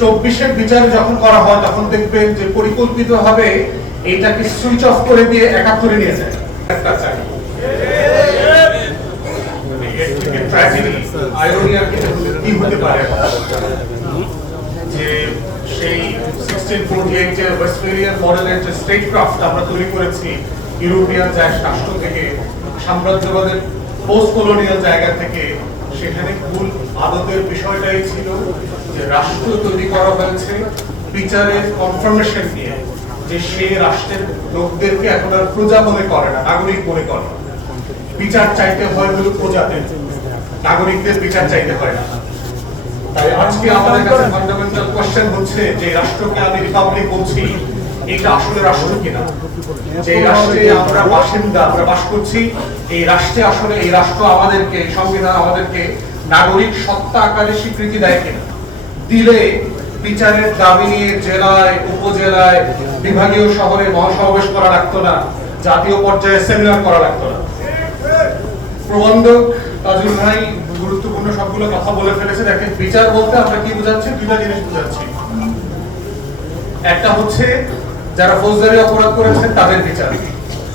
24-এর বিচার যখন করা হয় তখন দেখবেন যে পরিকল্পিতভাবে এইটাকে সুইচ অফ করে দিয়ে 71-এ নিয়ে যায়। কি হতে পারে যে সেই 1648 এর ওয়েস্টফেলিয়ান মডেলের যে স্টেটক্রাফট আমরা তৈরি করেছি ইউরোপিয়ান রাষ্ট্র থেকে, সাম্রাজ্যবাদের পোস্ট কলোনিয়াল জায়গা থেকে, সেখানে মূল আদতের বিষয়টাই ছিল যে রাষ্ট্র তৈরি করা হয়েছে বিচারের কনফার্মেশন নিয়ে, যে সে রাষ্ট্রের লোকদেরকে এখন আর প্রজা মনে করে না, নাগরিক মনে করে। বিচার চাইতে হয় হলো প্রজাদের, নাগরিকদের বিচার চাইতে হয় না। তাই আজকে আমাদের কাছে ফান্ডামেন্টাল কোশ্চেন হচ্ছে যে রাষ্ট্রকে আমি রিপাবলিক বলছি, এটা আসলে রাষ্ট্র কিনা? যে রাষ্ট্রে আমরা বাসিন্দা, আমরা বাস করছি, এই রাষ্ট্রে আসলে এই রাষ্ট্র আমাদেরকে, সংবিধান আমাদেরকে নাগরিক সত্তা আকারে স্বীকৃতি দেয় কিনা? দিলে বিচারের দাবি নিয়ে জেলায়, উপজেলায়, বিভাগীয় শহরে মহাসমাবেশ করা লাগতো না, জাতীয় পর্যায়ে সেমিনার করা লাগতো না। প্রবন্ধক তাজুল ভাই গুরুত্বপূর্ণ সবগুলো কথা বলে ফেলেছে। দেখেন, বিচার বলতে আমরা কি বোঝাচ্ছি? দুইটা জিনিস বোঝাচ্ছি। একটা হচ্ছে যারা ফৌজদারি অপরাধ করেছেন তাদের বিচার,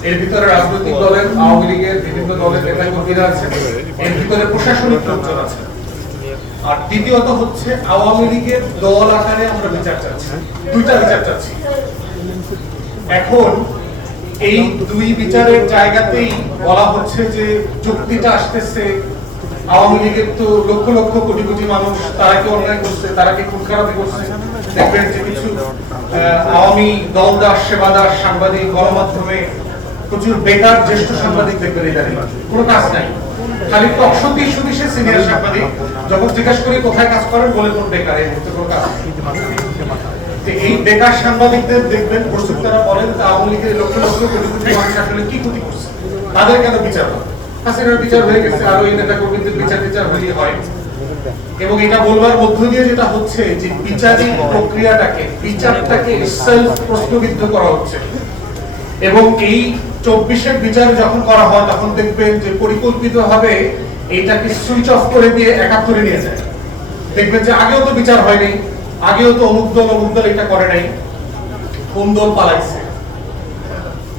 এর ভিতরে রাজনৈতিক দলের, আওয়ামী লীগের বিভিন্ন দলের নেতা কর্মীরা আছে, এর ভিতরে প্রশাসনিক লোকজন আছে। আর দ্বিতীয়ত হচ্ছে আওয়ামী লীগের দল আকারে আমরা বিচার চাচ্ছি, দুইটা বিচার চাচ্ছি। এখন এই দুই বিচারের জায়গাতেই বলা হচ্ছে যে যুক্তিটা আসতেছে আওয়ামী লীগের তো লক্ষ লক্ষ কোটি কোটি মানুষ, তারা কি অন্যায় করছে, তারা কি খুন খারাপি করছে? দেখবেন যে কিছু আওয়ামী দলদাস, সেবাদাস সাংবাদিক, গণমাধ্যমে প্রচুর বেকার জ্যেষ্ঠ সাংবাদিক দেখবেন, এখানে কোনো কাজ নাই, খালি টকশোতে সুবিশে সিনিয়র সাংবাদিক। যখন জিজ্ঞাসা করি কোথায় কাজ করেন, বলে কোন বেকার, এই মুহূর্তে কোনো কাজ। এই বেকার সাংবাদিকদের দেখবেন প্রস্তুত তারা বলেন আওয়ামী লীগের লক্ষ লক্ষ কোটি কোটি মানুষ আসলে কি ক্ষতি করছে, তাদের কেন বিচার হয়? হাসিনার বিচার হয়ে গেছে, আরো এই নেতা কর্মীদের বিচার হয়ে হয়। এবং এটা বলবার মধ্য দিয়ে যেটা হচ্ছে যে বিচারিক প্রক্রিয়াটাকে, বিচারটাকে সেলফ প্রশ্নবিদ্ধ করা হচ্ছে। এবং এই 24-এর বিচার যখন করা হয় তখন দেখবেন যে পরিকল্পিতভাবে এইটাকে সুইচ অফ করে দিয়ে 71-এ নিয়ে যায়। দেখবেন যে আগেও তো বিচার হয়নি, আগেও তো অমুক দল এটা করে নাই। কোন দল পালাইছে?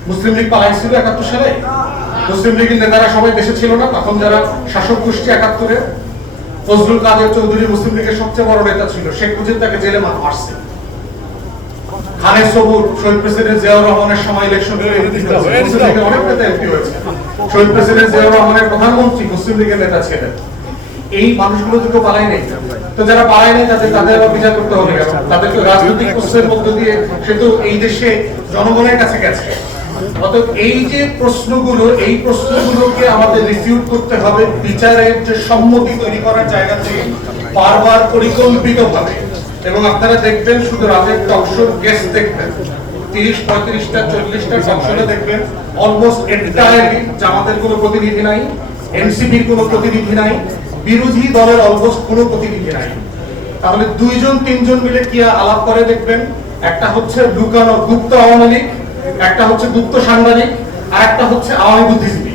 মুসলিম লীগ পালাইছিল 71 সালে। মুসলিম লীগের নেতারা সবাই দেশে ছিল না তখন, যারা শাসক গোষ্ঠী 71-এ। ফজলুল কাদের চৌধুরী মুসলিম লীগের সবচেয়ে বড় নেতা ছিল, শেখ মুজিব তাকে জেলে মারছে। খানে সবুর শহীদ প্রেসিডেন্ট জিয়াউর রহমানের সময় ইলেকশন হয়ে মুসলিম লীগের অনেক নেতা এমপি হয়েছে। শহীদ প্রেসিডেন্ট জিয়াউর রহমানের প্রধানমন্ত্রী মুসলিম লীগের নেতা ছিলেন। এই মানুষগুলো তো কেউ পালাই নাই। তো যারা পালাই নাই তাদের আবার বিচার করতে হবে কেন? তাদেরকে রাজনৈতিক প্রশ্নের মধ্য দিয়ে সে তো এই দেশে জনগণের কাছে গেছে। অতএব এই যে প্রশ্নগুলো, এই প্রশ্নগুলোকে আমাদের রিফিউট করতে হবে বিচারের যে সম্মতি তৈরি করার জায়গা থেকে, বারবার পরিকল্পিতভাবে। এবং আপনারা দেখবেন শুধু রাতের টকশোর গেস্ট দেখবেন 30-35টা 40টা টকশোতে দেখবেন অলমোস্ট এন্টায়ারলি জামাতের কোনো প্রতিনিধি নাই, এনসিপির কোনো প্রতিনিধি নাই, বিরোধী দলের অলমোস্ট কোনো প্রতিনিধি নাই। তাহলে 2-3 মিলে কি আলাপ করে দেখবেন, একটা হচ্ছে লুকানো গুপ্ত আওয়ামী লীগ, একটা হচ্ছে গুপ্ত সাংবাদিক, আর একটা হচ্ছে আওয়ামী বুদ্ধিজীবী।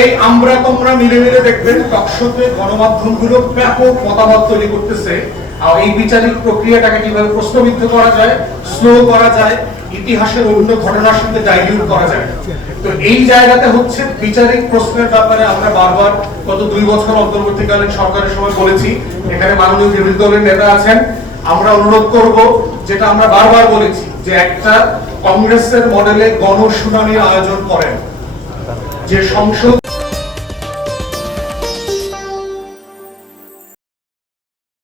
এই আমরা তোমরা মিলে মিলে দেখবেন টকশোতে গণমাধ্যমগুলো ব্যাপক মতামত তৈরি করতেছে আর এই বিচারিক প্রক্রিয়াটাকে কিভাবে প্রশ্নবিদ্ধ করা যায়, স্লো করা যায়, ইতিহাসের অন্য ঘটনার সঙ্গে ডাইলিউট করা যায়। তো এই জায়গাতে হচ্ছে বিচারিক প্রশ্নের ব্যাপারে আমরা বারবার গত 2 বছর অন্তর্বর্তীকালীন সরকারের সময় বলেছি, এখানে মাননীয় বিরোধী দলের নেতা আছেন, আমরা অনুরোধ করব যেটা আমরা বারবার বলেছি যে একটা কংগ্রেসের মডেলে গণশুনানির আয়োজন করেন, যে সংসদ